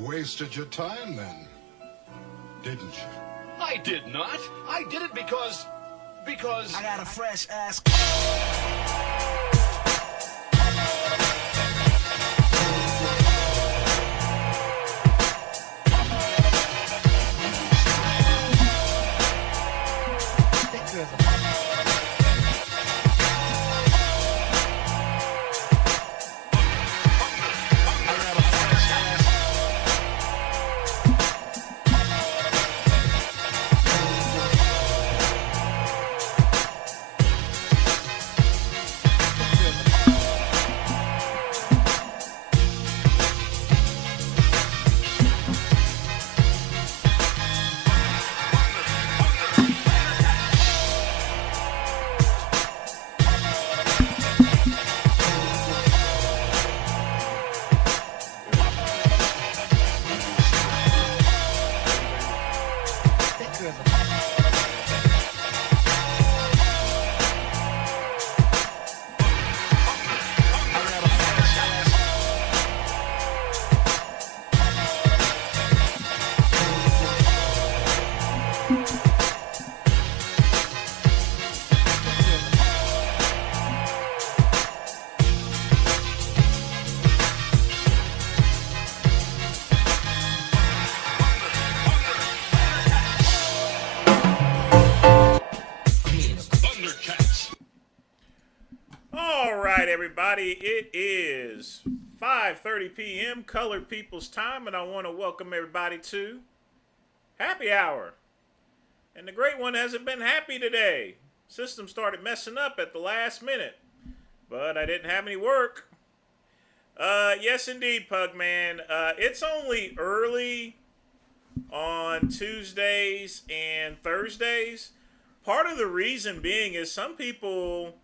You wasted your time then, didn't you? I did not. I did it because I got a fresh ass. Everybody, it is 5:30 p.m. Colored People's Time, and I want to welcome everybody to Happy Hour. And the great one hasn't been happy today. System started messing up at the last minute, but I didn't have any work. Yes, indeed, Pugman. It's only early on Tuesdays and Thursdays. Part of the reason being is some people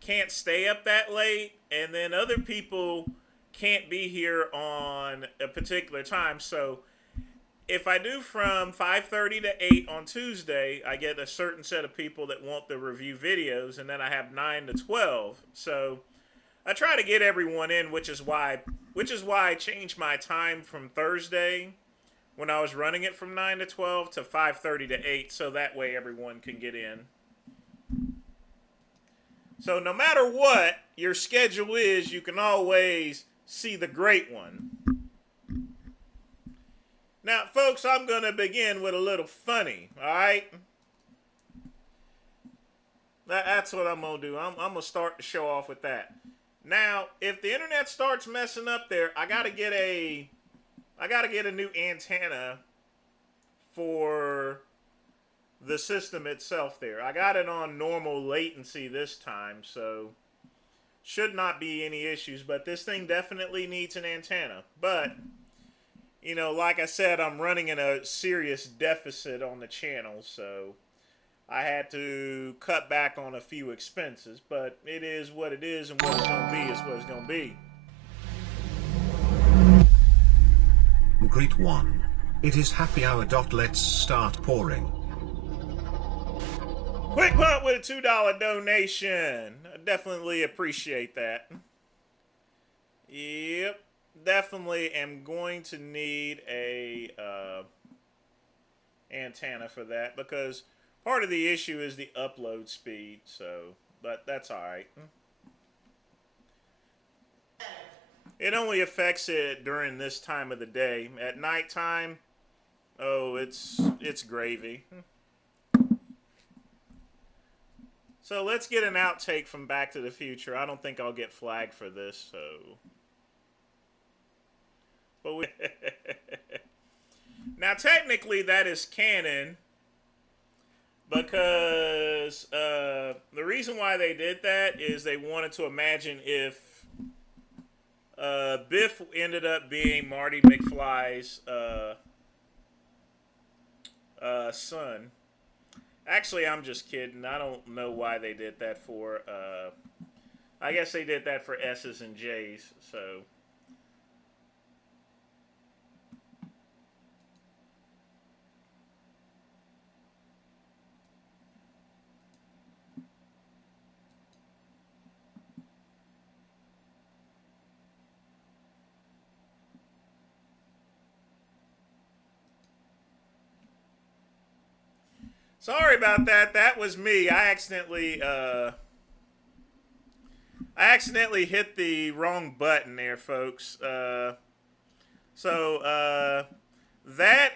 can't stay up that late, and then other people can't be here on a particular time. So if I do from 5:30 to 8 on Tuesday, I get a certain set of people that want the review videos, and then I have 9 to 12. So I try to get everyone in, which is why I changed my time from Thursday when I was running it from 9 to 12 to 5:30 to 8, so that way everyone can get in. So no matter what your schedule is, you can always see the great one. Now, folks, I'm going to begin with a little funny, all right? That's what I'm going to do. I'm going to start the show off with that. Now, if the internet starts messing up there, I got to get a new antenna for the system itself there. I got it on normal latency this time, so should not be any issues, but this thing definitely needs an antenna. But, you know, like I said, I'm running in a serious deficit on the channel, so I had to cut back on a few expenses, but it is what it is, and what it's going to be is what it's going to be. Great one. It is happy hour. Let's start pouring. Quick Punt with a $2 donation. I definitely appreciate that. Yep. Definitely am going to need a antenna for that, because part of the issue is the upload speed, so, but that's alright. It only affects it during this time of the day. At nighttime, oh, it's gravy. So let's get an outtake from Back to the Future. I don't think I'll get flagged for this, so. But now technically that is canon, because the reason why they did that is they wanted to imagine if Biff ended up being Marty McFly's son. Actually, I'm just kidding. I don't know why they did that for, I guess they did that for S's and J's, so. Sorry about that. That was me. I accidentally hit the wrong button there, folks. That,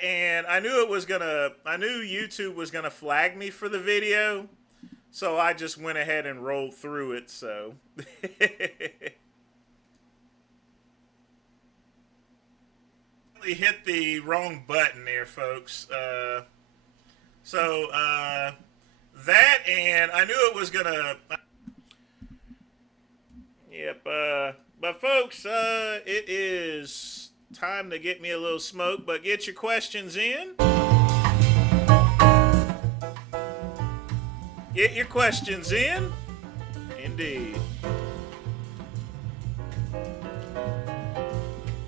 and I knew YouTube was gonna flag me for the video, so I just went ahead and rolled through it. So. Hit the wrong button there, folks. That, and I knew it was gonna. Yep. But folks, it is time to get me a little smoke. But get your questions in. Get your questions in. Indeed.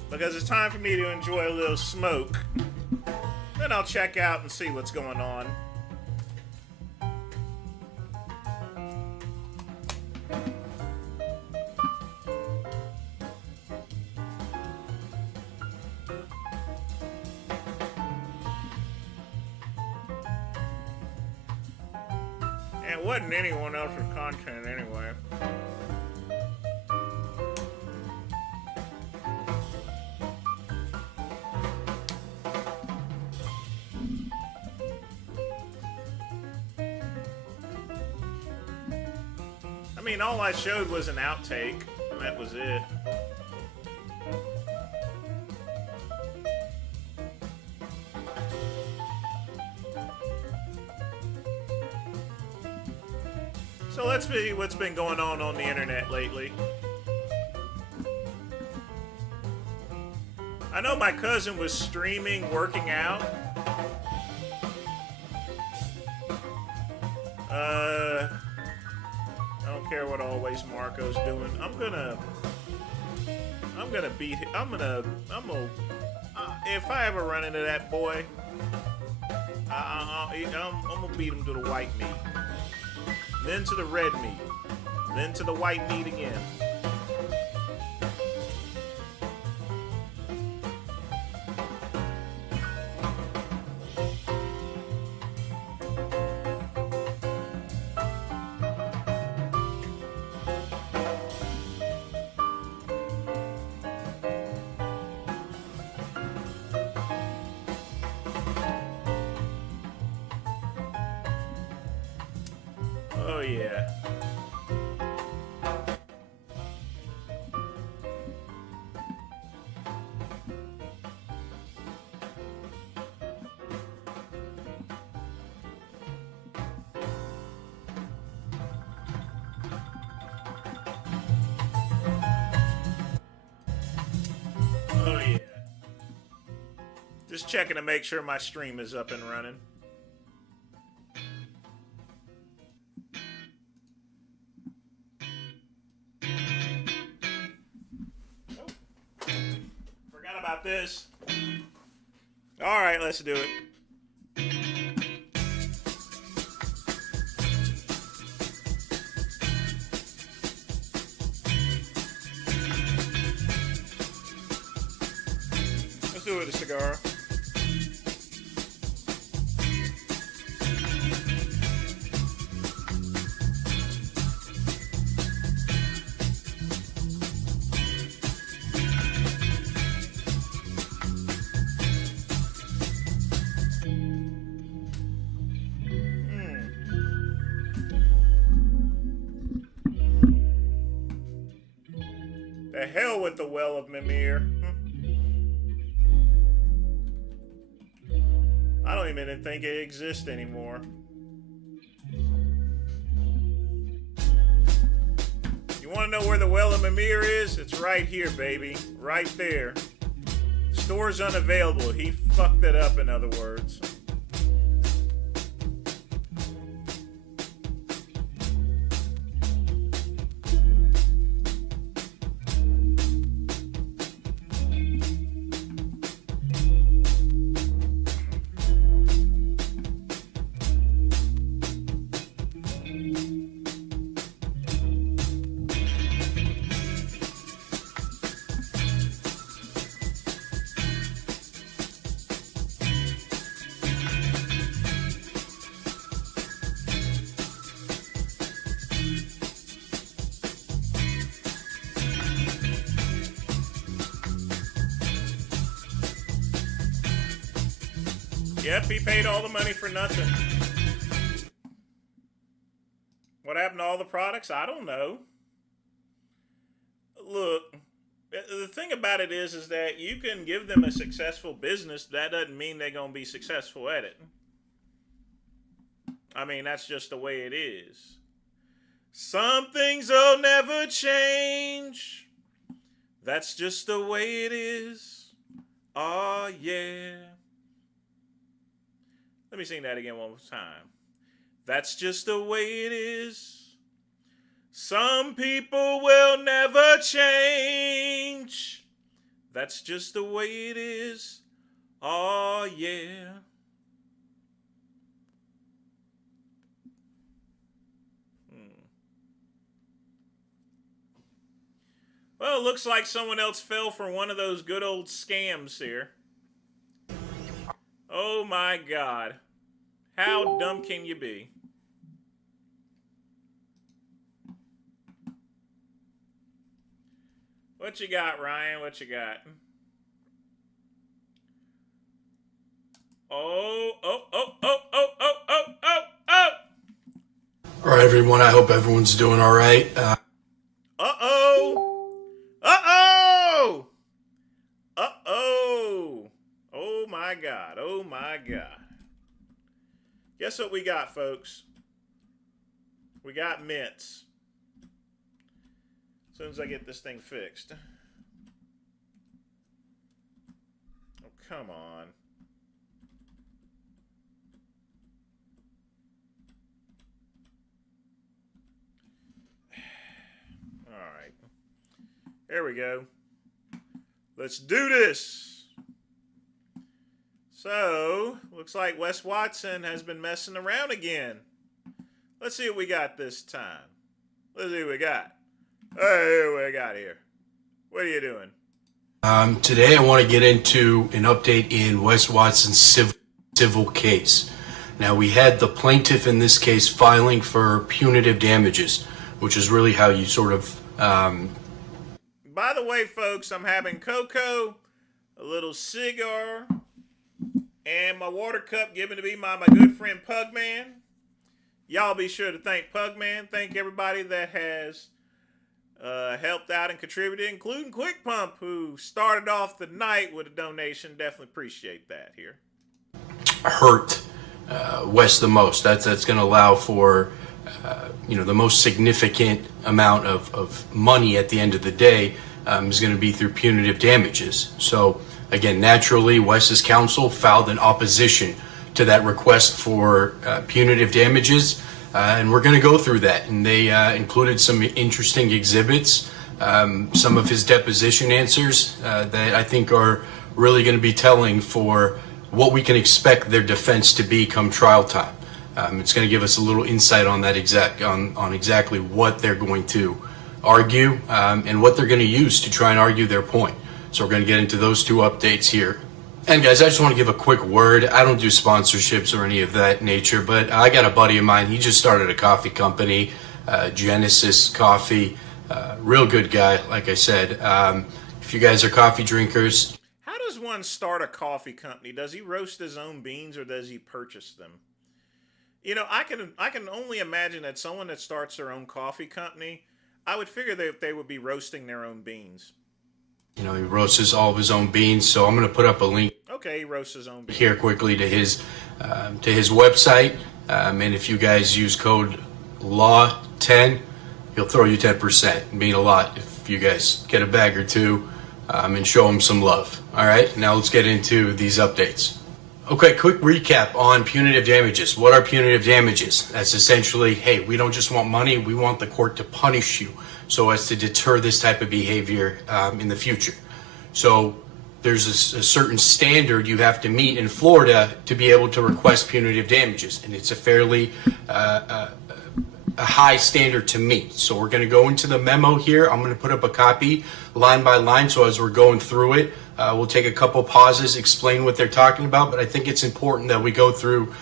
Because it's time for me to enjoy a little smoke. Then I'll check out and see what's going on. And it wasn't anyone else's content anyway. I mean, all I showed was an outtake, and that was it. So let's see what's been going on the internet lately. I know my cousin was streaming, working out. I don't care what Always Marco's doing. I'm gonna beat him. If I ever run into that boy, I'm gonna beat him to the white meat. Then to the red meat. Then to the white meat again. Oh yeah. Oh yeah. Just checking to make sure my stream is up and running. This. All right, let's do it. Let's do it with a cigar. The hell with the Well of Mimir. I don't even think it exists anymore. You want to know where the Well of Mimir is? It's right here, baby. Right there. Store's unavailable. He fucked it up, in other words. Yep, he paid all the money for nothing. What happened to all the products? I don't know. Look, the thing about it is that you can give them a successful business. That doesn't mean they're going to be successful at it. I mean, that's just the way it is. Some things will never change. That's just the way it is. Oh, yeah. Let me sing that again one more time. That's just the way it is. Some people will never change. That's just the way it is. Oh, yeah. Well, it looks like someone else fell for one of those good old scams here. Oh my God. How dumb can you be? What you got, Ryan? What you got? Oh. All right, everyone. I hope everyone's doing all right. Oh my God. Oh my God. Guess what we got, folks? We got mints. As soon as I get this thing fixed. Oh, come on. All right. There we go. Let's do this. So, looks like Wes Watson has been messing around again. Let's see what we got this time. Let's see what we got. Hey, what we got here? What are you doing? Today I want to get into an update in Wes Watson's civil case. Now, we had the plaintiff in this case filing for punitive damages, which is really how you sort of... By the way, folks, I'm having cocoa, a little cigar, and my water cup given to me by my good friend Pugman. Y'all be sure to thank Pugman. Thank everybody that has helped out and contributed, including Quick Pump, who started off the night with a donation. Definitely appreciate that here. hurt Wes the most. That's going to allow for the most significant amount of money at the end of the day is going to be through punitive damages. So again, naturally, Wes's counsel filed an opposition to that request for punitive damages, and we're going to go through that. And they included some interesting exhibits, some of his deposition answers that I think are really going to be telling for what we can expect their defense to be come trial time. It's going to give us a little insight on that on exactly what they're going to argue and what they're going to use to try and argue their point. So we're going to get into those two updates here. And guys, I just want to give a quick word. I don't do sponsorships or any of that nature, but I got a buddy of mine. He just started a coffee company, Genesis Coffee. Real good guy, like I said. If you guys are coffee drinkers. How does one start a coffee company? Does he roast his own beans or does he purchase them? You know, I can only imagine that someone that starts their own coffee company, I would figure that they would be roasting their own beans. You know, he roasts all of his own beans, so I'm going to put up a link. Okay, he roasts his own beans. Here quickly to his website, and if you guys use code LAW10, he'll throw you 10%. It'd mean a lot if you guys get a bag or two and show him some love. All right, now let's get into these updates. Okay, quick recap on punitive damages. What are punitive damages? That's essentially, hey, we don't just want money, we want the court to punish you so as to deter this type of behavior in the future. So there's a certain standard you have to meet in Florida to be able to request punitive damages, and it's a fairly a high standard to meet. So we're going to go into the memo here. I'm going to put up a copy line by line, so as we're going through it, we'll take a couple pauses, explain what they're talking about, but I think it's important that we go through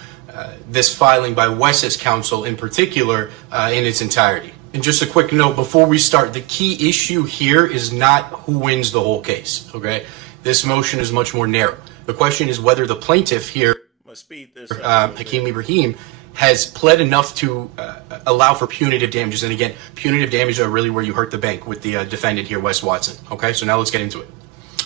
this filing by Wes's counsel in particular in its entirety. And just a quick note before we start, the key issue here is not who wins the whole case, okay? This motion is much more narrow. The question is whether the plaintiff here... I'm gonna speed this up Hakeem Ibrahim has pled enough to allow for punitive damages. And again, punitive damages are really where you hurt the bank with the defendant here, Wes Watson. Okay, so now let's get into it.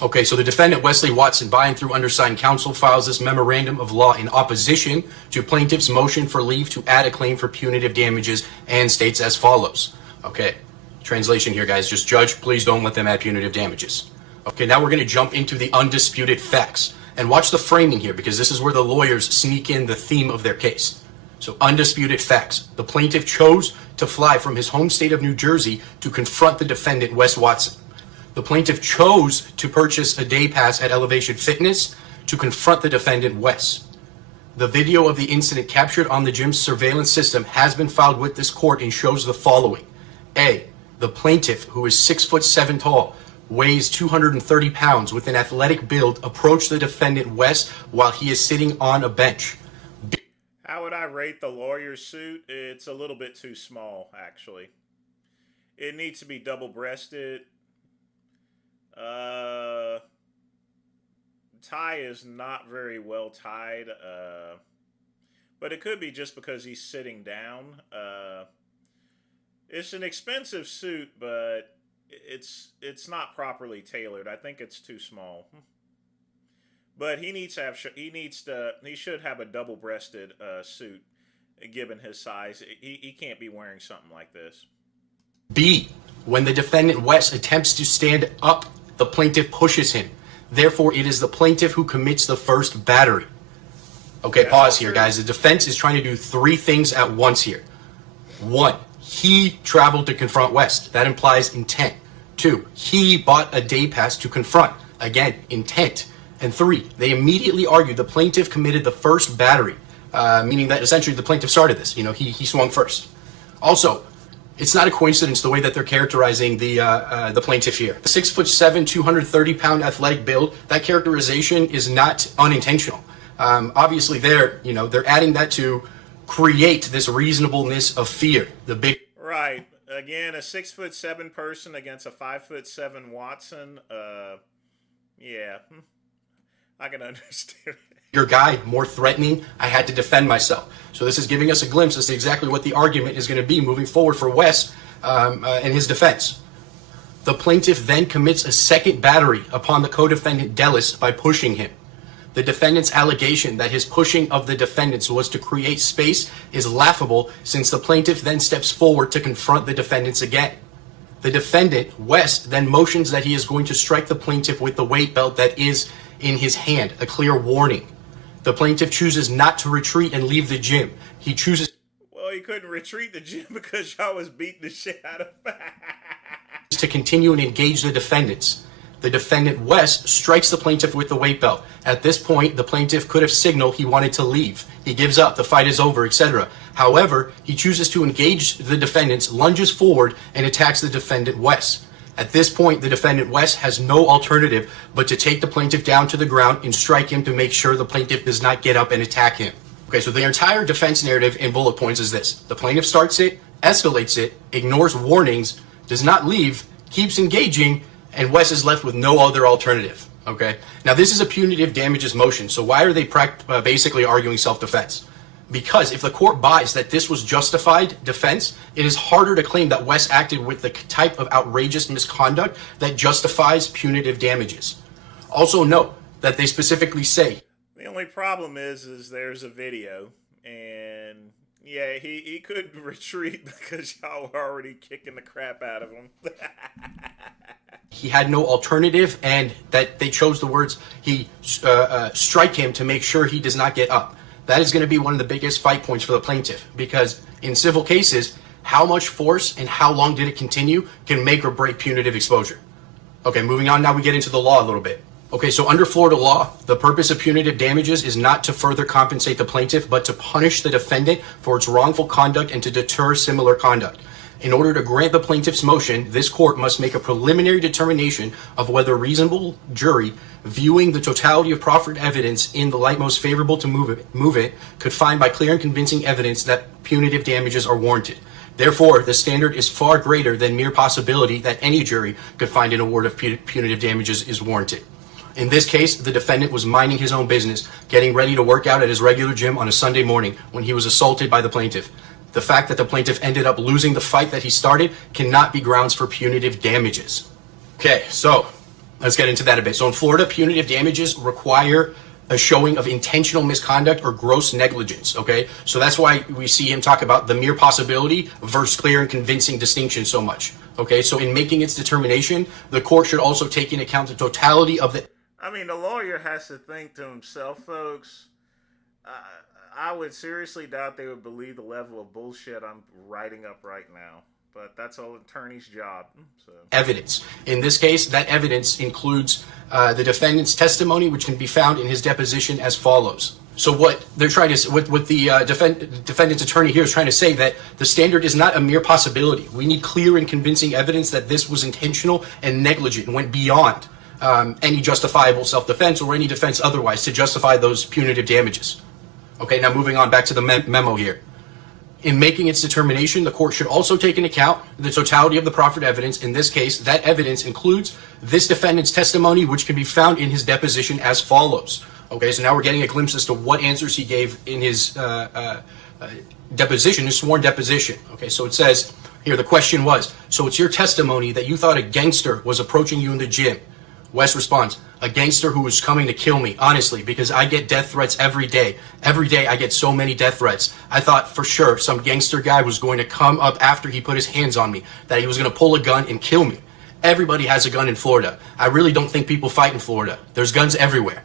Okay, so the defendant, Wesley Watson, by and through undersigned counsel, files this memorandum of law in opposition to plaintiff's motion for leave to add a claim for punitive damages and states as follows. Okay, translation here, guys. Just judge, please don't let them add punitive damages. Okay, now we're going to jump into the undisputed facts. And watch the framing here, because this is where the lawyers sneak in the theme of their case. So, undisputed facts. The plaintiff chose to fly from his home state of New Jersey to confront the defendant, Wes Watson. The plaintiff chose to purchase a day pass at Elevation Fitness to confront the defendant, Wes. The video of the incident captured on the gym's surveillance system has been filed with this court and shows the following. A, the plaintiff, who is 6'7" tall, weighs 230 pounds with an athletic build, approached the defendant, Wes, while he is sitting on a bench. How would I rate the lawyer's suit? It's a little bit too small, actually. It needs to be double-breasted. Tie is not very well tied, but it could be just because he's sitting down. It's an expensive suit, but it's not properly tailored. I think it's too small. But he should have a double-breasted suit, given his size. He can't be wearing something like this. B, when the defendant Wes attempts to stand up, the plaintiff pushes him. Therefore, it is the plaintiff who commits the first battery. Okay, pause here, guys. The defense is trying to do three things at once here. One, he traveled to confront Wes. That implies intent. Two, he bought a day pass to confront. Again, intent. And three, they immediately argue the plaintiff committed the first battery, meaning that essentially the plaintiff started this. You know, he swung first. Also, it's not a coincidence the way that they're characterizing the plaintiff here. The 6'7", 230-pound athletic build, that characterization is not unintentional. Obviously, they're adding that to create this reasonableness of fear. The big right. Again, a 6'7" person against a 5'7" Watson. Yeah, I can understand. Your guy, more threatening, I had to defend myself. So this is giving us a glimpse as to exactly what the argument is going to be moving forward for Wes and his defense. The plaintiff then commits a second battery upon the co-defendant Dellis by pushing him. The defendant's allegation that his pushing of the defendants was to create space is laughable, since the plaintiff then steps forward to confront the defendants again. The defendant, Wes, then motions that he is going to strike the plaintiff with the weight belt that is in his hand, a clear warning. The plaintiff chooses not to retreat and leave the gym. He chooses... Well, he couldn't retreat the gym because y'all was beating the shit out of him. ...to continue and engage the defendants. The defendant, Wes, strikes the plaintiff with the weight belt. At this point, the plaintiff could have signaled he wanted to leave. He gives up, the fight is over, etc. However, he chooses to engage the defendants, lunges forward, and attacks the defendant, Wes. At this point, the defendant, Wes, has no alternative but to take the plaintiff down to the ground and strike him to make sure the plaintiff does not get up and attack him. Okay, so the entire defense narrative in bullet points is this. The plaintiff starts it, escalates it, ignores warnings, does not leave, keeps engaging, and Wes is left with no other alternative. Okay? Now, this is a punitive damages motion, so why are they basically arguing self-defense? Because if the court buys that this was justified defense, it is harder to claim that Wes acted with the type of outrageous misconduct that justifies punitive damages. Also note that they specifically say... The only problem is there's a video, and yeah, he couldn't retreat because y'all were already kicking the crap out of him. He had no alternative, and that they chose the words, strike him to make sure he does not get up. That is going to be one of the biggest fight points for the plaintiff, because in civil cases, how much force and how long did it continue can make or break punitive exposure. Okay, moving on, now we get into the law a little bit. Okay, so under Florida law, the purpose of punitive damages is not to further compensate the plaintiff, but to punish the defendant for its wrongful conduct and to deter similar conduct. In order to grant the plaintiff's motion, this court must make a preliminary determination of whether a reasonable jury, viewing the totality of proffered evidence in the light most favorable to move it, could find by clear and convincing evidence that punitive damages are warranted. Therefore, the standard is far greater than mere possibility that any jury could find an award of punitive damages is warranted. In this case, the defendant was minding his own business, getting ready to work out at his regular gym on a Sunday morning when he was assaulted by the plaintiff. The fact that the plaintiff ended up losing the fight that he started cannot be grounds for punitive damages. Okay, so let's get into that a bit. So in Florida, punitive damages require a showing of intentional misconduct or gross negligence, okay? So that's why we see him talk about the mere possibility versus clear and convincing distinction so much, okay? So in making its determination, the court should also take into account the totality of the... I mean, the lawyer has to think to himself, folks, I would seriously doubt they would believe the level of bullshit I'm writing up right now. But that's an attorney's job. So. Evidence. In this case, that evidence includes the defendant's testimony, which can be found in his deposition as follows. So what they're trying to, what the defendant's attorney here is trying to say, that the standard is not a mere possibility. We need clear and convincing evidence that this was intentional and negligent and went beyond any justifiable self-defense or any defense otherwise to justify those punitive damages. Okay, now moving on back to the memo here. In making its determination, the court should also take into account the totality of the proffered evidence. In this case, that evidence includes this defendant's testimony, which can be found in his deposition as follows. Okay, so now we're getting a glimpse as to what answers he gave in his deposition, his sworn deposition. Okay, so it says here, the question was, so it's your testimony that you thought a gangster was approaching you in the gym? Wes responds, a gangster who was coming to kill me, honestly, because I get death threats every day. Every day I get so many death threats. I thought for sure some gangster guy was going to come up after he put his hands on me, that he was going to pull a gun and kill me. Everybody has a gun in Florida. I really don't think people fight in Florida. There's guns everywhere.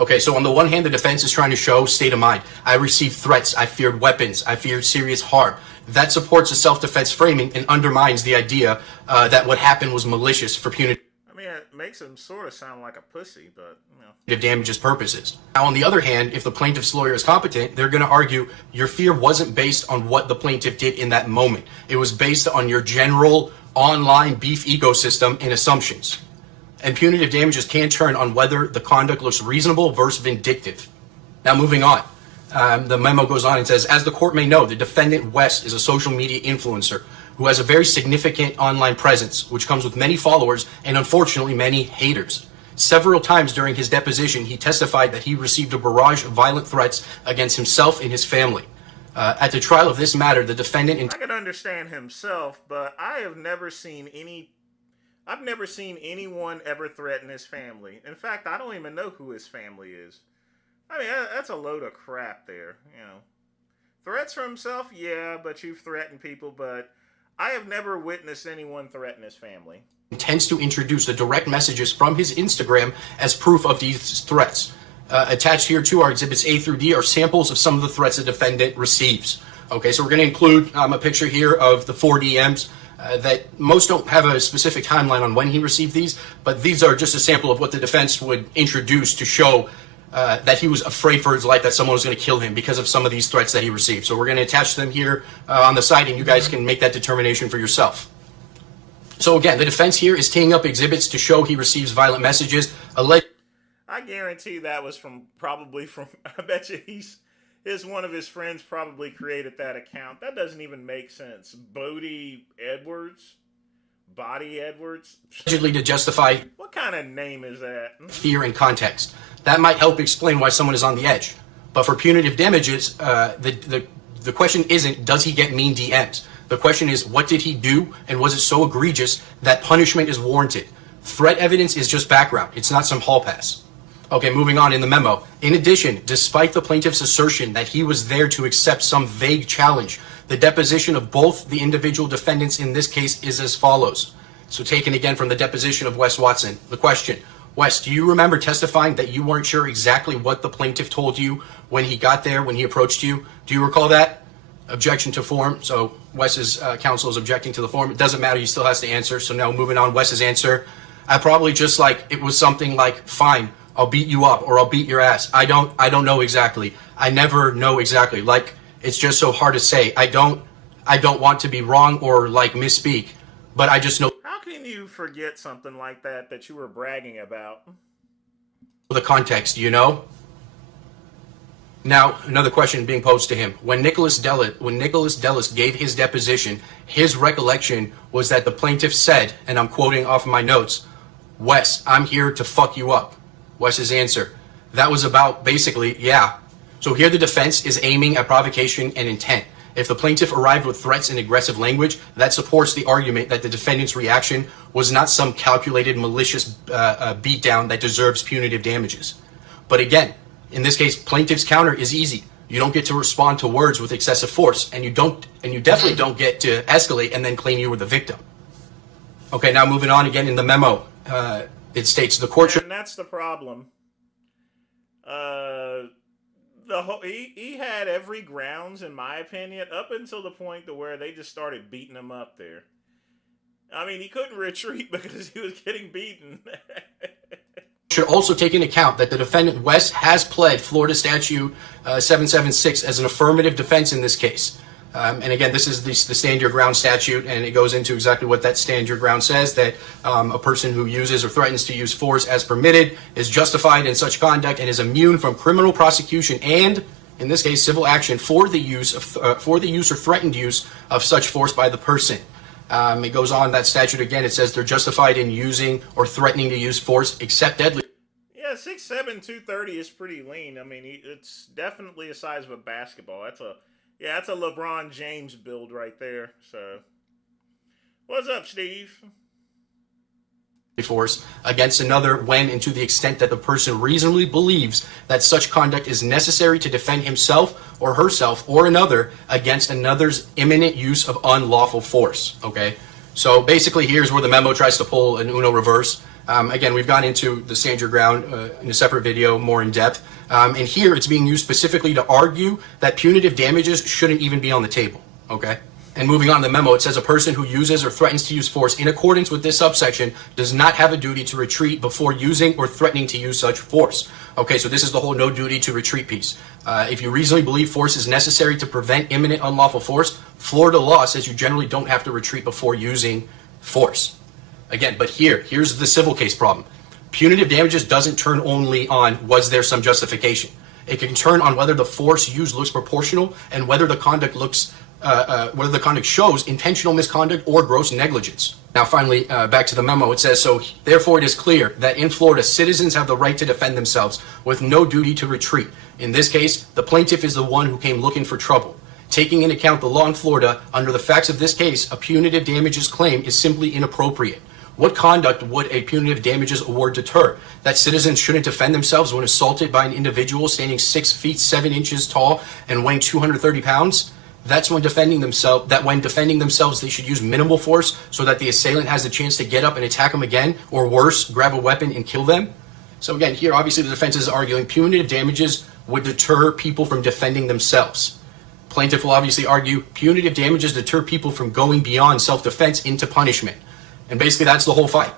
Okay, so on the one hand, the defense is trying to show state of mind. I received threats. I feared weapons. I feared serious harm. That supports a self-defense framing and undermines the idea that what happened was malicious for punitive. I mean, it makes him sort of sound like a pussy, but, you know. Damages purposes. Now, on the other hand, if the plaintiff's lawyer is competent, they're going to argue your fear wasn't based on what the plaintiff did in that moment. It was based on your general online beef ecosystem and assumptions. And punitive damages can turn on whether the conduct looks reasonable versus vindictive. Now, moving on. The memo goes on and says, as the court may know, the defendant West is a social media influencer who has a very significant online presence, which comes with many followers and unfortunately many haters. Several times during his deposition, he testified that he received a barrage of violent threats against himself and his family. At the trial of this matter, the defendant... I can understand himself, but I've never seen anyone ever threaten his family. In fact, I don't even know who his family is. I mean, that's a load of crap there, you know. Threats for himself, yeah, but you've threatened people, but I have never witnessed anyone threaten his family. Intends to introduce the direct messages from his Instagram as proof of these threats. Attached here to our exhibits A through D are samples of some of the threats the defendant receives. Okay, so we're going to include a picture here of the 4 DMs that most don't have a specific timeline on when he received these, but these are just a sample of what the defense would introduce to show that he was afraid for his life, that someone was going to kill him because of some of these threats that he received. So we're going to attach them here on the side, and you guys can make that determination for yourself. So again, the defense here is teeing up exhibits to show he receives violent messages. I guarantee that was probably from, I bet you one of his friends probably created that account. That doesn't even make sense. Body Edwards? Allegedly to justify... What kind of name is that? Fear and context. That might help explain why someone is on the edge. But for punitive damages, the question isn't, does he get mean DMs? The question is, what did he do, and was it so egregious that punishment is warranted? Threat evidence is just background. It's not some hall pass. Okay, moving on in the memo. In addition, despite the plaintiff's assertion that he was there to accept some vague challenge, the deposition of both the individual defendants in this case is as follows. So taken again from the deposition of Wes Watson. The question, Wes, do you remember testifying that you weren't sure exactly what the plaintiff told you when he got there, when he approached you? Do you recall that? Objection to form. So Wes's counsel is objecting to the form. It doesn't matter. He still has to answer. So now moving on, Wes's answer. I probably just it was something like, fine, I'll beat you up or I'll beat your ass. I don't know exactly. I never know exactly. It's just so hard to say. I don't want to be wrong or misspeak, but I just know. How can you forget something like that you were bragging about? The context, you know? Now, another question being posed to him. When Nicholas Dellis gave his deposition, his recollection was that the plaintiff said, and I'm quoting off my notes, Wes, I'm here to fuck you up. Wes's answer. That was about basically, yeah. So here the defense is aiming at provocation and intent. If the plaintiff arrived with threats and aggressive language, that supports the argument that the defendant's reaction was not some calculated malicious beatdown that deserves punitive damages. But again, in this case, plaintiff's counter is easy. You don't get to respond to words with excessive force, and you definitely don't get to escalate and then claim you were the victim. Okay, now moving on again in the memo, it states the court should. And that's the problem. He had every grounds, in my opinion, up until the point to where they just started beating him up there. I mean, he couldn't retreat because he was getting beaten. Should also take into account that the defendant, Wes, has pled Florida Statute 776 as an affirmative defense in this case. And again, this is the stand your ground statute, and it goes into exactly what that stand your ground says, that a person who uses or threatens to use force as permitted is justified in such conduct and is immune from criminal prosecution and, in this case, civil action for the use or threatened use of such force by the person. It goes on, that statute again, it says they're justified in using or threatening to use force except deadly. Yeah, 6'7", 230 is pretty lean. I mean, it's definitely the size of a basketball. That's a LeBron James build right there. So, what's up, Steve? Force against another when and to the extent that the person reasonably believes that such conduct is necessary to defend himself or herself or another against another's imminent use of unlawful force. Okay, so basically here's where the memo tries to pull an Uno reverse. Again, we've gone into the stand your ground in a separate video more in depth, and here it's being used specifically to argue that punitive damages shouldn't even be on the table. Okay. And moving on to the memo, it says a person who uses or threatens to use force in accordance with this subsection does not have a duty to retreat before using or threatening to use such force. Okay, so this is the whole no duty to retreat piece. If you reasonably believe force is necessary to prevent imminent unlawful force, Florida law says you generally don't have to retreat before using force. Again, but here's the civil case problem. Punitive damages doesn't turn only on was there some justification. It can turn on whether the force used looks proportional and whether the conduct shows intentional misconduct or gross negligence. Now, finally, back to the memo, it says, so therefore it is clear that in Florida, citizens have the right to defend themselves with no duty to retreat. In this case, the plaintiff is the one who came looking for trouble. Taking into account the law in Florida, under the facts of this case, a punitive damages claim is simply inappropriate. What conduct would a punitive damages award deter? That citizens shouldn't defend themselves when assaulted by an individual standing 6 feet 7 inches tall and weighing 230 pounds? That's when defending themselves, they should use minimal force so that the assailant has the chance to get up and attack them again, or worse, grab a weapon and kill them. So again, here obviously the defense is arguing punitive damages would deter people from defending themselves. Plaintiff will obviously argue punitive damages deter people from going beyond self-defense into punishment. And basically that's the whole fight.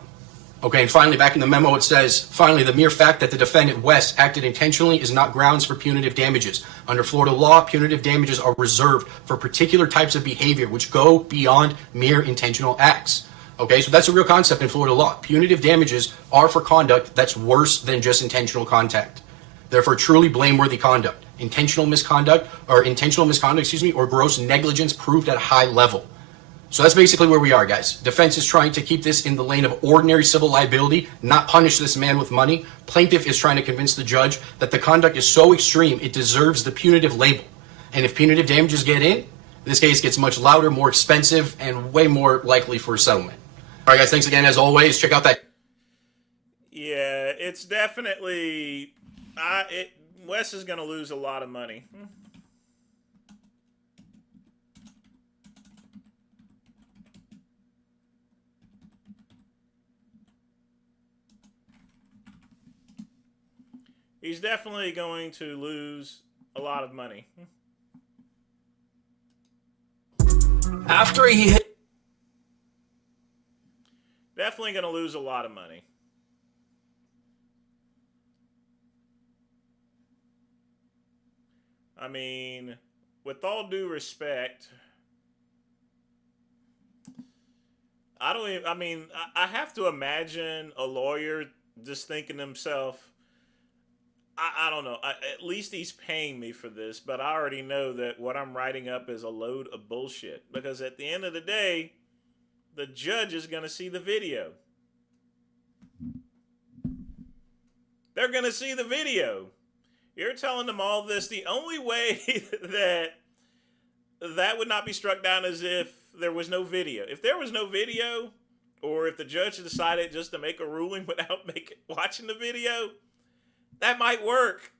Okay, and finally, back in the memo, it says, finally, the mere fact that the defendant, Wes, acted intentionally is not grounds for punitive damages. Under Florida law, punitive damages are reserved for particular types of behavior which go beyond mere intentional acts. Okay, so that's a real concept in Florida law. Punitive damages are for conduct that's worse than just intentional contact. They're for truly blameworthy conduct. Intentional misconduct, or gross negligence proved at a high level. So that's basically where we are, guys. Defense is trying to keep this in the lane of ordinary civil liability, not punish this man with money. Plaintiff is trying to convince the judge that the conduct is so extreme it deserves the punitive label. And if punitive damages get in, this case gets much louder, more expensive, and way more likely for a settlement. All right, guys, thanks again. As always, check out that. Yeah, it's definitely... Wes is going to lose a lot of money. He's definitely going to lose a lot of money. After he hit... Definitely going to lose a lot of money. I mean, with all due respect, I have to imagine a lawyer just thinking to himself, I don't know, at least he's paying me for this, but I already know that what I'm writing up is a load of bullshit. Because at the end of the day, the judge is going to see the video. They're going to see the video. You're telling them all this. The only way that would not be struck down is if there was no video. If there was no video, or if the judge decided just to make a ruling without watching the video, that might work.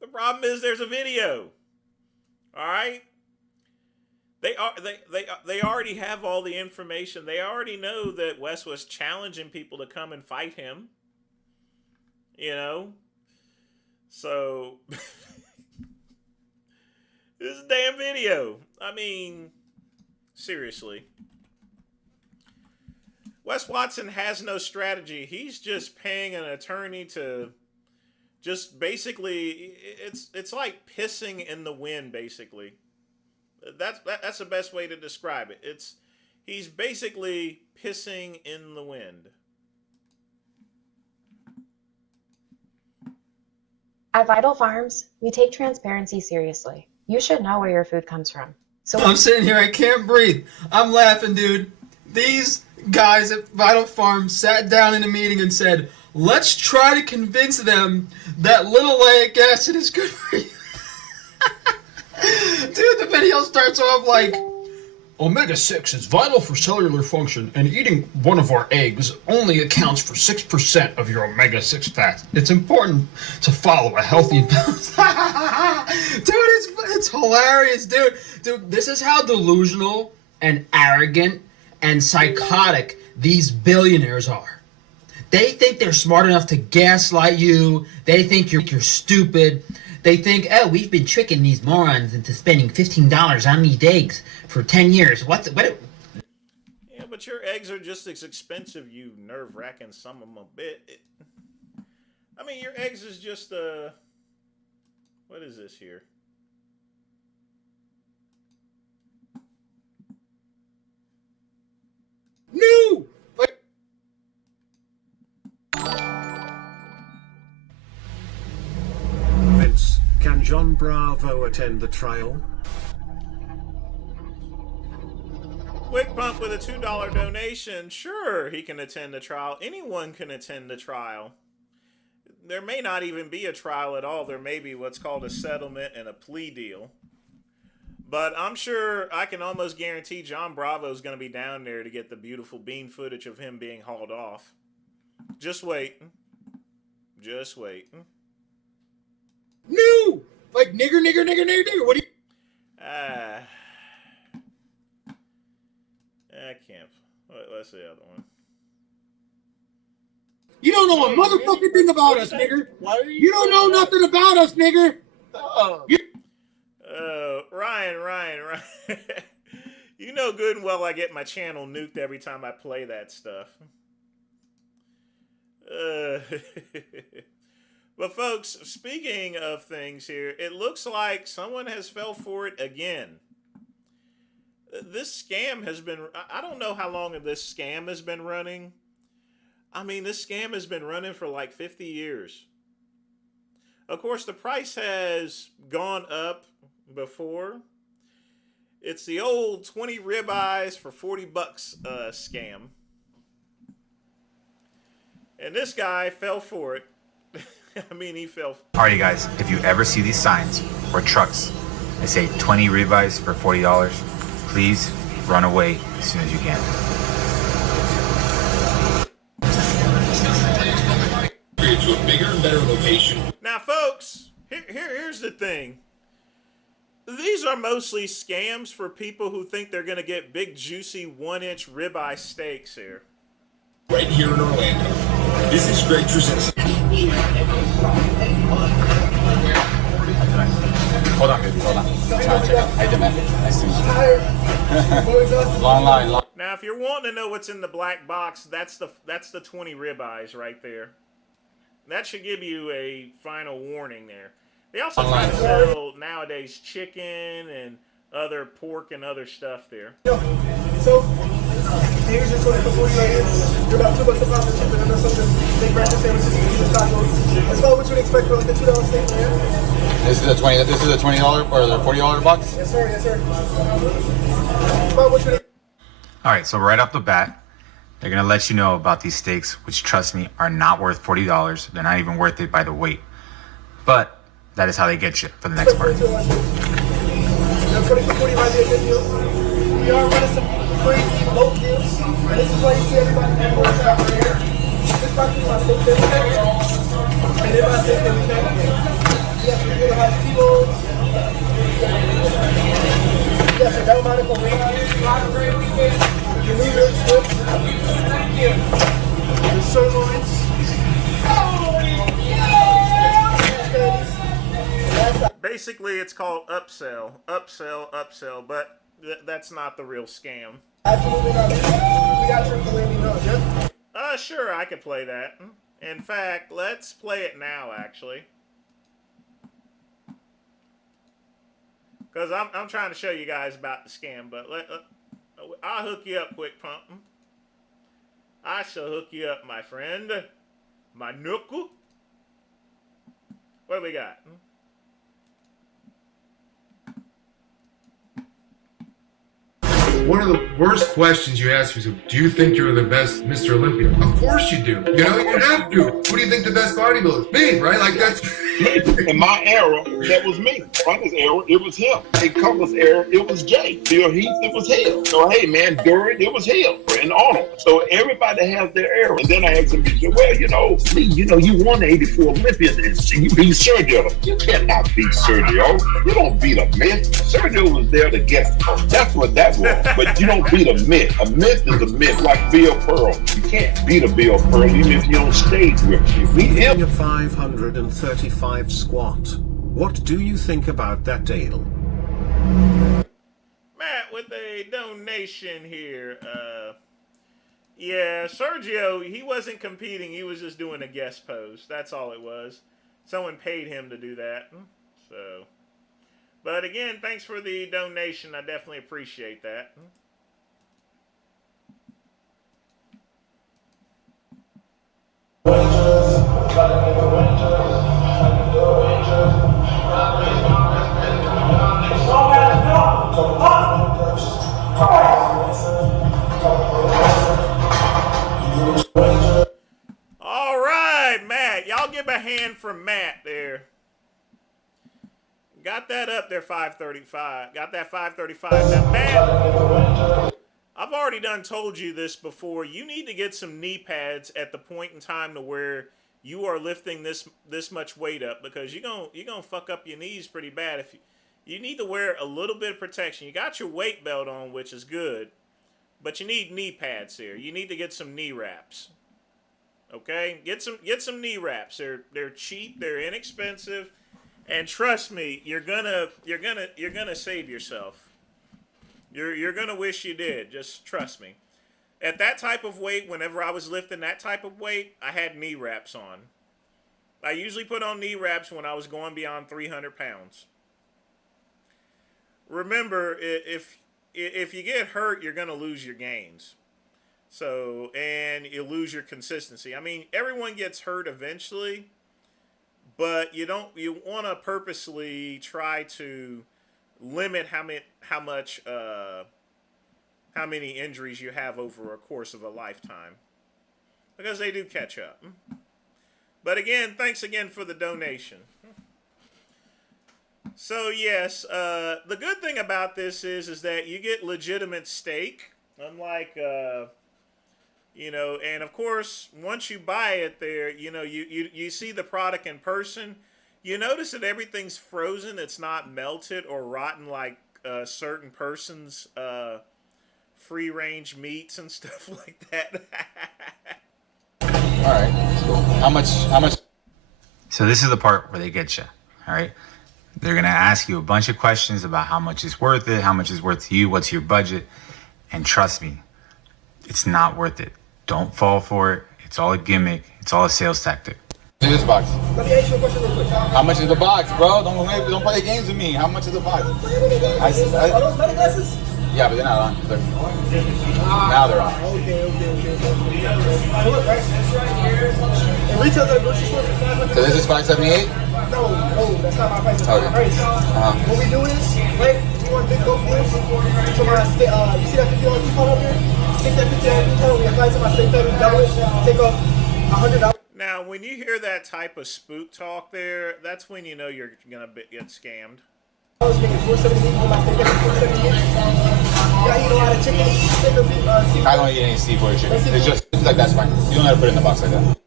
The problem is there's a video. All right? They already have all the information. They already know that Wes was challenging people to come and fight him. You know? So, this is a damn video. I mean, seriously. Wes Watson has no strategy. He's just paying an attorney to just basically, it's like pissing in the wind, basically. That's the best way to describe it. He's basically pissing in the wind. At Vital Farms, we take transparency seriously. You should know where your food comes from. So I'm sitting here, I can't breathe. I'm laughing, dude. These guys at Vital Farms sat down in a meeting and said, let's try to convince them that linoleic acid is good for you. Dude, the video starts off like, omega-6 is vital for cellular function, and eating one of our eggs only accounts for 6% of your omega-6 fats. It's important to follow a healthy and balanced... Dude, it's hilarious, dude. Dude, this is how delusional and arrogant and psychotic these billionaires are. They think they're smart enough to gaslight you. They think you're stupid. They think, oh, we've been tricking these morons into spending $15 on these eggs for 10 years. What? Yeah, but your eggs are just as expensive, you nerve-wracking son of a bit. I mean, your eggs is just, what is this here? No! Vince, can John Bravo attend the trial? Quick Pump with a $2 donation. Sure, he can attend the trial. Anyone can attend the trial. There may not even be a trial at all. There may be what's called a settlement and a plea deal. But I'm sure I can almost guarantee John Bravo is going to be down there to get the beautiful bean footage of him being hauled off. Just wait. Just wait. No! Like nigger. What do you... I can't. Let's see the other one. You don't know a motherfucking thing about us, nigger. You don't know nothing about us, nigger. Ryan. You know good and well I get my channel nuked every time I play that stuff. But folks, speaking of things here, it looks like someone has fell for it again. This scam has been, I don't know how long this scam has been running. I mean, this scam has been running for like 50 years. Of course, the price has gone up before. It's the old 20 ribeyes for 40 bucks scam. And this guy fell for it. I mean, he fell. Alrighty, guys, if you ever see these signs or trucks that say 20 ribeyes for $40, please run away as soon as you can. To a bigger and better location. Now, folks, here's the thing. These are mostly scams for people who think they're going to get big, juicy, 1-inch ribeye steaks here. Right here in Orlando. This is Greg Trzynski. Hold on, baby, hold on. Hey, Demet. Nice to meet you. Long line. Now, if you're wanting to know what's in the black box, that's the 20 ribeyes right there. That should give you a final warning there. They also try to sell nowadays chicken and other pork and other stuff there. So, here's your 20 for 40 right here. You're about $2 a pound for chicken and that's something. Big breakfast sandwiches, tacos. That's about what you'd expect for like a $2 steak, man. This is a $20 or the $40 box? Yes, sir. About what you'd... All right, so right off the bat, They're gonna let you know about these steaks, which trust me, are not worth $40. They're not even worth it by the weight. But that is how they get you for the next part. 20 for 40 might be a good deal. We are running some crazy low deals. And this is why you see everybody at more shop right here. This probably my steak that we have. And then my steak that we have. Yes, we will have kilos. Yes, a double mounted for the New York strips. The sirloins. Basically, it's called upsell, but that's not the real scam. Absolutely not. We got your filet mignon, yeah? Sure, I could play that. In fact, let's play it now, actually. Because I'm trying to show you guys about the scam, but I'll hook you up quick, pump. I shall hook you up, my friend. My knuckle. What do we got? One of the worst questions you ask yourself, do you think you're the best Mr. Olympia? Of course you do. You know, you have to. Who do you think the best bodybuilder is? Me, right? Like that's... In my era, that was me. Funny's era, it was him. In Cutler's era, it was Jay. Bill Heath, it was him. So, hey, man, Duran, it was him. And Arnold. So everybody has their era. And then I had some people say, well, Lee, you won the 84 Olympians and you beat Sergio. You cannot beat Sergio. You don't beat a myth. Sergio was there to guess. That's what that was. But you don't beat a myth. A myth is a myth, like Bill Pearl. You can't beat a Bill Pearl even if you don't stage with him. A 535 squat. What do you think about that, Dale? Matt with a donation here. Yeah, Sergio, he wasn't competing. He was just doing a guest pose. That's all it was. Someone paid him to do that. So, but again, thanks for the donation. I definitely appreciate that. All right, Matt. Y'all give a hand for Matt there. Got that up there, 535. Got that 535. Now, Matt, I've already told you this before. You need to get some knee pads at the point in time to where you are lifting this much weight up, because you're gonna fuck up your knees pretty bad. If you need to wear a little bit of protection. You got your weight belt on, which is good, but you need knee pads here. You need to get some knee wraps. Okay, get some knee wraps. They're cheap. They're inexpensive. And trust me, you're gonna save yourself. You're gonna wish you did. Just trust me. At that type of weight, whenever I was lifting that type of weight, I had knee wraps on. I usually put on knee wraps when I was going beyond 300 pounds. Remember, if you get hurt, you're gonna lose your gains. So, and you lose your consistency. I mean, everyone gets hurt eventually. But you want to purposely try to limit how many injuries you have over a course of a lifetime, because they do catch up. But again, thanks again for the donation. So yes, the good thing about this is that you get legitimate steak, unlike and of course, once you buy it there, you see the product in person, you notice that everything's frozen. It's not melted or rotten like certain person's free-range meats and stuff like that. All right, so how much? So this is the part where they get you, all right? They're going to ask you a bunch of questions about how much is worth it, how much is worth to you, what's your budget, and trust me, it's not worth it. Don't fall for it. It's all a gimmick. It's all a sales tactic. This box. Let me ask you a question real quick. How much is the box, bro? Don't play games with me. How much is the box? Are those metal glasses? Yeah, but they're not on. Now they're on. Okay. So look, right? And retails at a grocery store for $500. So this is $578? No, that's not my price. That's Okay. my price. What we do is, right? You want big bulk deals? So you see that $50 coupon up here? Take that 50 every time we apply to my steak that we double it, take off $100. Now, when you hear that type of spook talk there, that's when you know you're going to get scammed. I was making $4.78 on my steak that $4.78. Yeah, I eat a lot of chicken, steak or seafood. I don't eat any seafood or chicken. It's just like that's fine. You don't have to put it in the box like that.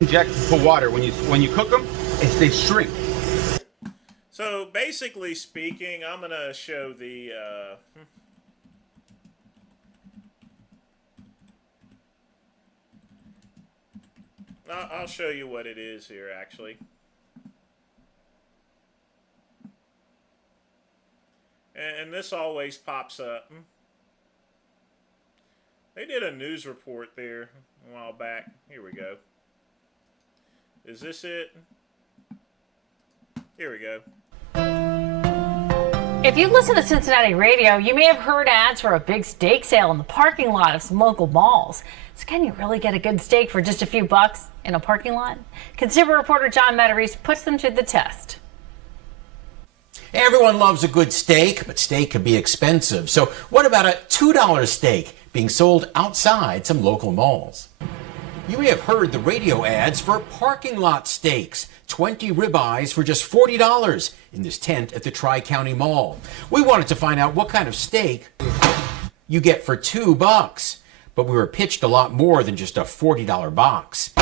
Inject for water when you cook them, they shrink. So basically speaking, I'm gonna show the. I'll show you what it is here, actually. And this always pops up. They did a news report there a while back. Here we go. Is this it? Here we go. If you listen to Cincinnati radio, you may have heard ads for a big steak sale in the parking lot of some local malls. So can you really get a good steak for just a few bucks in a parking lot? Consumer reporter John Matarise puts them to the test. Everyone loves a good steak, but steak can be expensive. So what about a $2 steak being sold outside some local malls? You may have heard the radio ads for parking lot steaks. 20 ribeyes for just $40 in this tent at the Tri-County Mall. We wanted to find out what kind of steak you get for $2, but we were pitched a lot more than just a $40 box,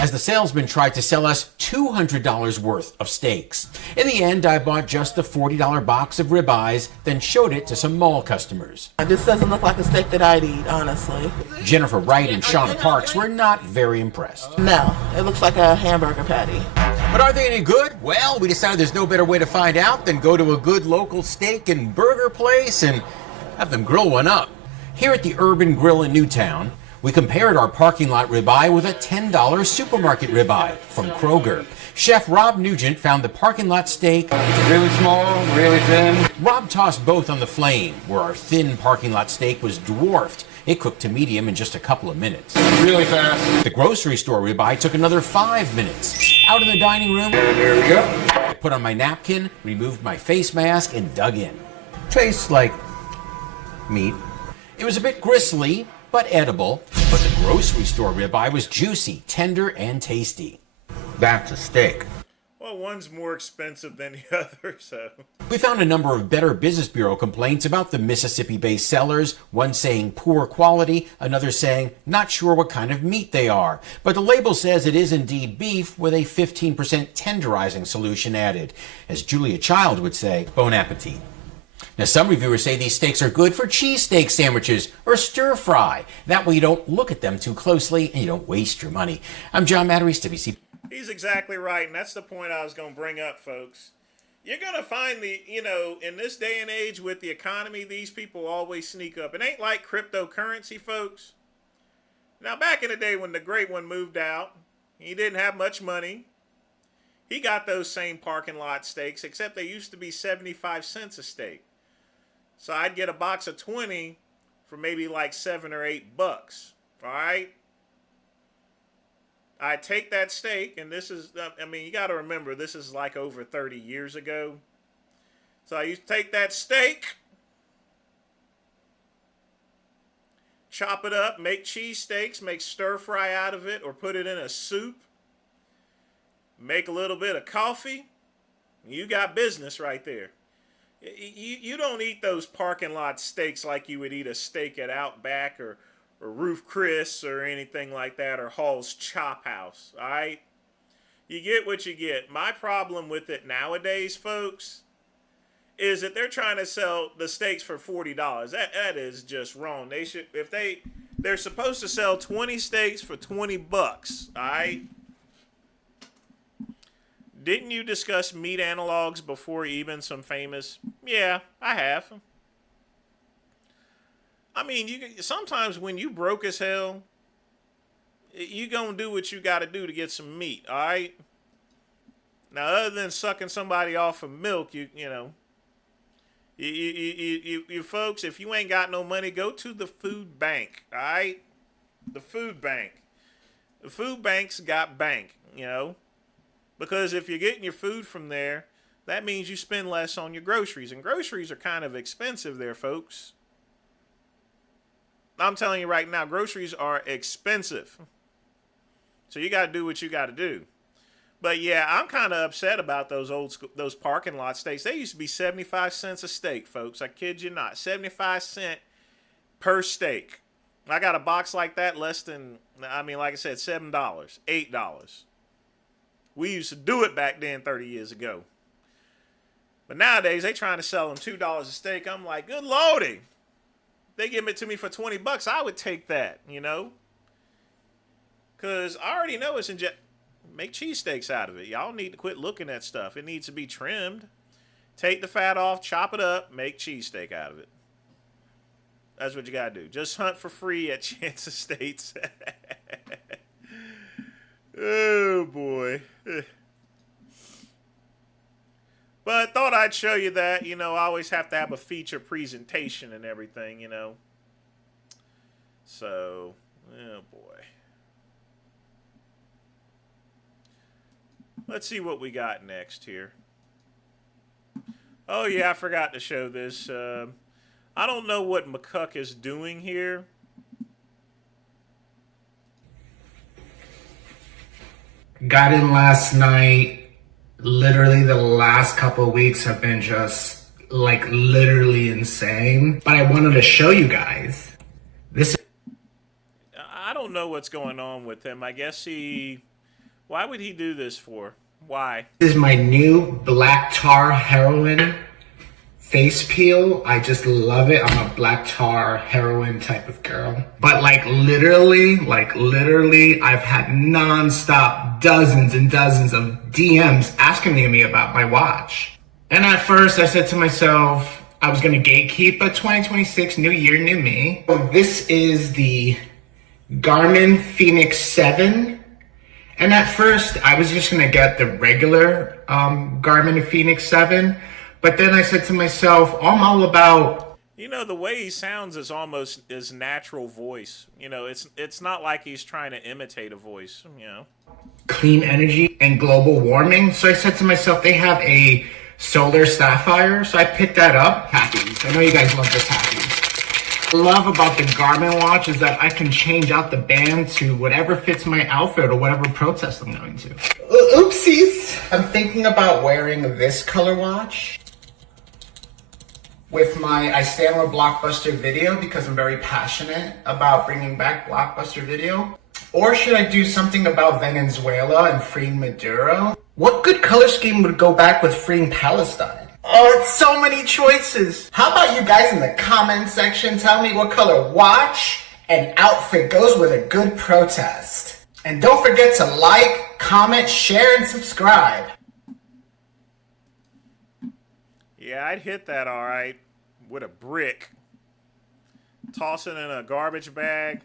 as the salesman tried to sell us $200 worth of steaks. In the end, I bought just the $40 box of ribeyes, then showed it to some mall customers. This doesn't look like a steak that I'd eat, honestly. Jennifer Wright and Shauna Parks were not very impressed. No, it looks like a hamburger patty. But are they any good? Well, we decided there's no better way to find out than go to a good local steak and burger place and have them grill one up. Here at the Urban Grill in Newtown, we compared our parking lot ribeye with a $10 supermarket ribeye from Kroger. Chef Rob Nugent found the parking lot steak really small, really thin. Rob tossed both on the flame, where our thin parking lot steak was dwarfed. It cooked to medium in just a couple of minutes. Really fast. The grocery store ribeye took another 5 minutes. Out in the dining room, there we go. I put on my napkin, removed my face mask, and dug in. Tastes like meat. It was a bit gristly, but edible. But the grocery store ribeye was juicy, tender, and tasty. That's a steak. Well, one's more expensive than the other, so. We found a number of Better Business Bureau complaints about the Mississippi-based sellers, one saying poor quality, another saying not sure what kind of meat they are. But the label says it is indeed beef with a 15% tenderizing solution added. As Julia Child would say, bon appetit. Now, some reviewers say these steaks are good for cheesesteak sandwiches or stir fry. That way you don't look at them too closely and you don't waste your money. I'm John Matarise, WC. He's exactly right, and that's the point I was going to bring up, folks. You're going to find in this day and age with the economy, these people always sneak up. It ain't like cryptocurrency, folks. Now, back in the day when the great one moved out, he didn't have much money. He got those same parking lot steaks, except they used to be 75 cents a steak. So I'd get a box of 20 for maybe like $7 or $8. All right? I take that steak, and this is, you got to remember, this is like over 30 years ago. So I used to take that steak, chop it up, make cheesesteaks, make stir fry out of it, or put it in a soup, make a little bit of coffee. You got business right there. You don't eat those parking lot steaks like you would eat a steak at Outback or Roof Chris or anything like that, or Hall's Chop House, all right? You get what you get. My problem with it nowadays, folks, is that they're trying to sell the steaks for $40. That is just wrong. They should, they're supposed to sell 20 steaks for $20, all right? Didn't you discuss meat analogs before, even some famous? Yeah, I have. Sometimes when you broke as hell, you gonna do what you gotta do to get some meat, all right? Now, other than sucking somebody off of milk, you folks, if you ain't got no money, go to the food bank, all right? The food bank. The food bank's got bank, because if you're getting your food from there, that means you spend less on your groceries, and groceries are kind of expensive there, folks. I'm telling you right now, groceries are expensive. So you got to do what you got to do. But yeah, I'm kind of upset about those parking lot steaks. They used to be 75 cents a steak, folks. I kid you not. 75 cents per steak. I got a box like that less than, I mean, like I said, $7, $8. We used to do it back then 30 years ago. But nowadays, they trying to sell them $2 a steak. I'm like, good lordy. They give it to me for $20, I would take that, you know? Because I already know it's make cheesesteaks out of it. Y'all need to quit looking at stuff. It needs to be trimmed. Take the fat off, chop it up, make cheesesteak out of it. That's what you got to do. Just hunt for free at Chance Estates. Oh, boy. But I thought I'd show you that. You know, I always have to have a feature presentation and everything, you know. So, oh, boy. Let's see what we got next here. Oh, yeah, I forgot to show this. I don't know what McCuck is doing here. Got in last night. Literally the last couple of weeks have been just like literally insane. But I wanted to show you guys. I don't know what's going on with him. I guess why would he do this for? Why? This is my new black tar heroin face peel. I just love it. I'm a black tar heroin type of girl. But like literally, I've had nonstop dozens and dozens of DMs asking me about my watch. And at first I said to myself, I was gonna gatekeep, but 2026, new year, new me. So this is the Garmin Fenix 7. And at first I was just gonna get the regular Garmin Fenix 7. But then I said to myself, I'm all about... You know, the way he sounds is almost his natural voice. You know, it's not like he's trying to imitate a voice, you know. Clean energy and global warming. So I said to myself, they have a solar sapphire. So I picked that up. Happies. I know you guys love this happies. What I love about the Garmin watch is that I can change out the band to whatever fits my outfit or whatever protest I'm going to. Oopsies. I'm thinking about wearing this color watch with I stand with Blockbuster Video because I'm very passionate about bringing back Blockbuster Video. Or should I do something about Venezuela and freeing Maduro? What good color scheme would go back with freeing Palestine? Oh, it's so many choices. How about you guys in the comment section tell me what color watch and outfit goes with a good protest? And don't forget to like, comment, share, and subscribe. Yeah, I'd hit that all right with a brick. Toss it in a garbage bag.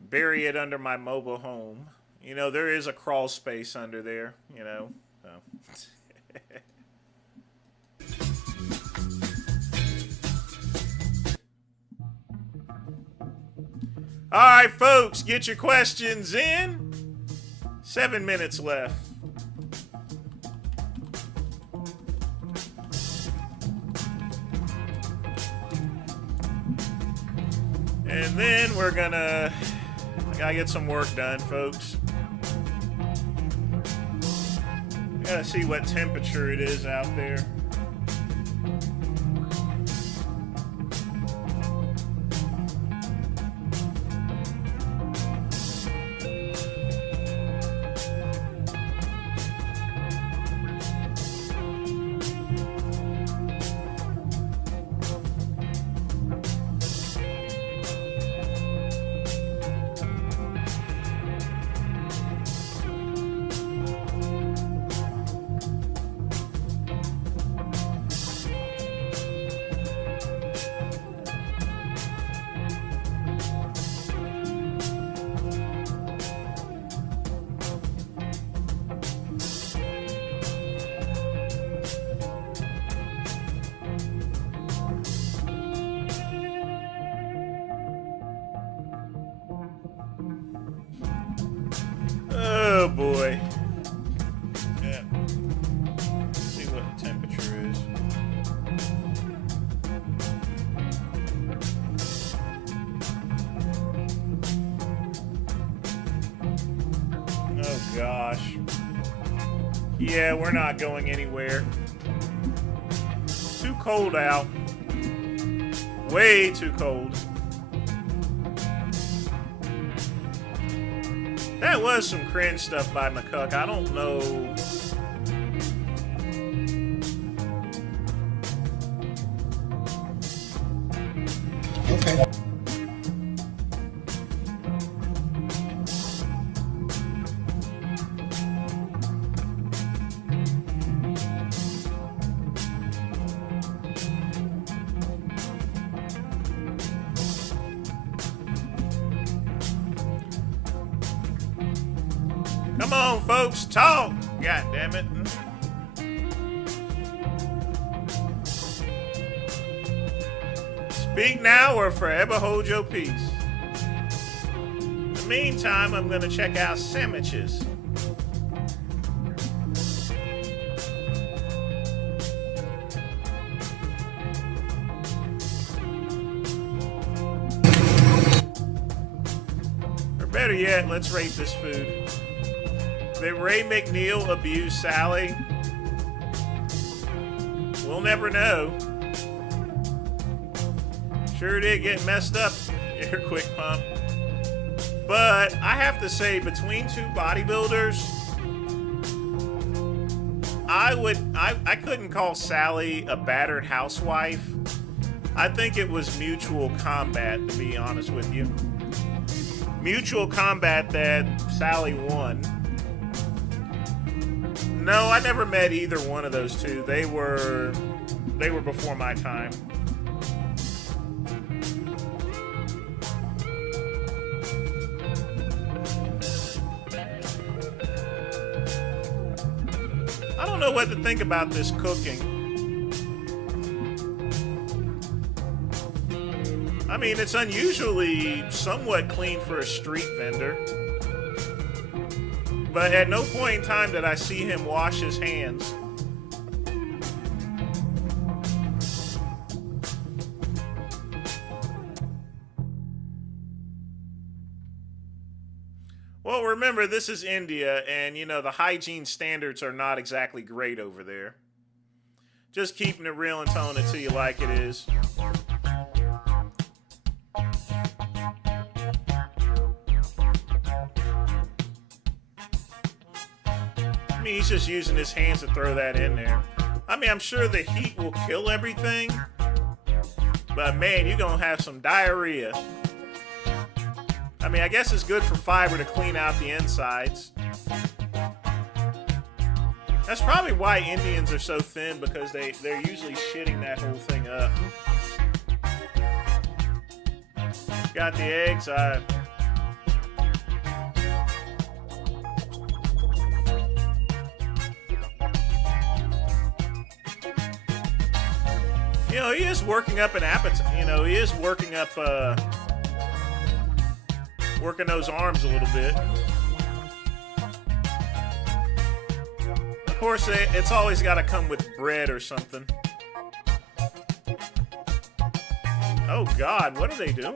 Bury it under my mobile home. You know, there is a crawl space under there, you know. So. All right, folks, get your questions in. 7 minutes left. And then I gotta get some work done, folks. I gotta see what temperature it is out there. Oh, gosh. Yeah, we're not going anywhere. Too cold out. Way too cold. That was some cringe stuff by McCuck. I don't know. Okay. Come on, folks, talk. God damn it. Speak now or forever hold your peace. In the meantime, I'm going to check out sandwiches. Or better yet, let's rate this food. Did Ray McNeil abuse Sally? We'll never know. Sure did get messed up here, Quick Pump. But I have to say, between two bodybuilders, I couldn't call Sally a battered housewife. I think it was mutual combat, to be honest with you. Mutual combat that Sally won. No, I never met either one of those two. They were before my time. I don't know what to think about this cooking. I mean, it's unusually somewhat clean for a street vendor. But at no point in time did I see him wash his hands. Well, remember, this is India, and, you know, the hygiene standards are not exactly great over there. Just keeping it real and telling it to you like it is. I mean, he's just using his hands to throw that in there. I mean, I'm sure the heat will kill everything, but man, you're gonna have some diarrhea. I mean, I guess it's good for fiber to clean out the insides. That's probably why Indians are so thin, because they're usually shitting that whole thing up. Got the eggs. You know, he is working up an appetite. You know, he is working up, working those arms a little bit. Of course, it's always got to come with bread or something. Oh, God, what are they doing?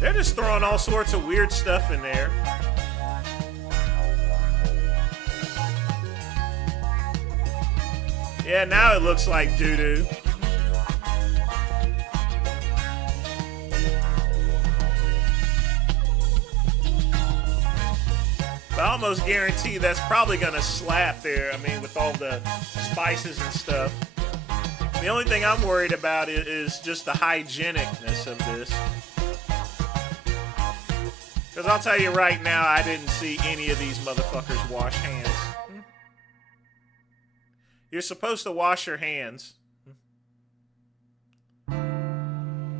They're just throwing all sorts of weird stuff in there. Yeah, now it looks like doo-doo. But I almost guarantee that's probably gonna slap there. I mean, with all the spices and stuff. The only thing I'm worried about is just the hygienicness of this. Because I'll tell you right now, I didn't see any of these motherfuckers wash hands. You're supposed to wash your hands.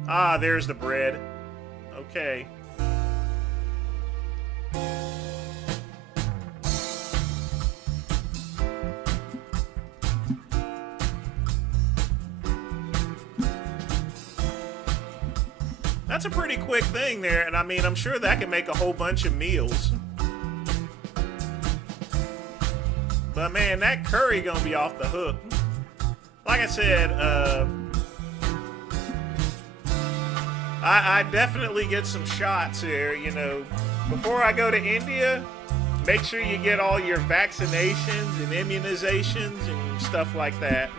Ah, there's the bread. Okay. That That's a pretty quick thing there, and I mean, I'm sure that can make a whole bunch of meals. But man, that curry gonna be off the hook. Like I said, I definitely get some shots here, you know. Before I go to India, make sure you get all your vaccinations and immunizations and stuff like that.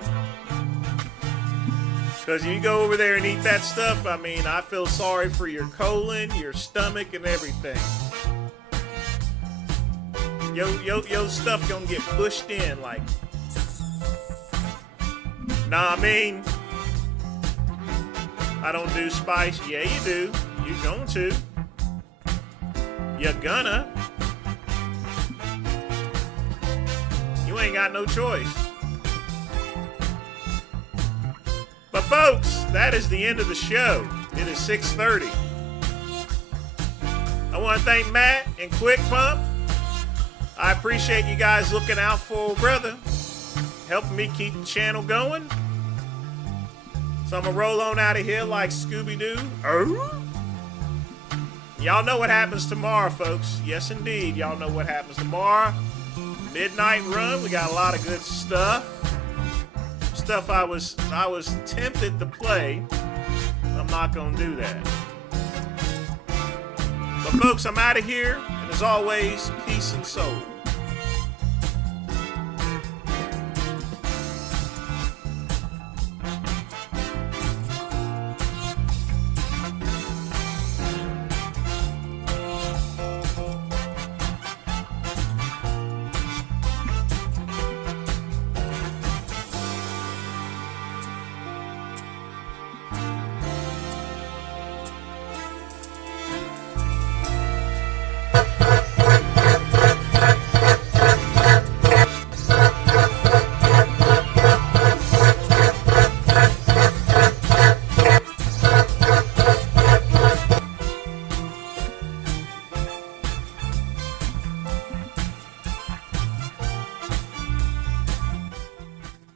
Because you go over there and eat that stuff, I mean, I feel sorry for your colon, your stomach, and everything. Yo stuff gonna get pushed in like. Nah, I mean, I don't do spice. Yeah, you do. You going to. You're gonna. You ain't got no choice. But folks, that is the end of the show. It is 6:30. I want to thank Matt and Quick Pump. I appreciate you guys looking out for brother, helping me keep the channel going. So I'm going to roll on out of here like Scooby-Doo. Y'all know what happens tomorrow, folks. Yes, indeed. Y'all know what happens tomorrow. Midnight run. We got a lot of good stuff. Stuff I was tempted to play. I'm not going to do that. But folks, I'm out of here. And as always, peace and soul.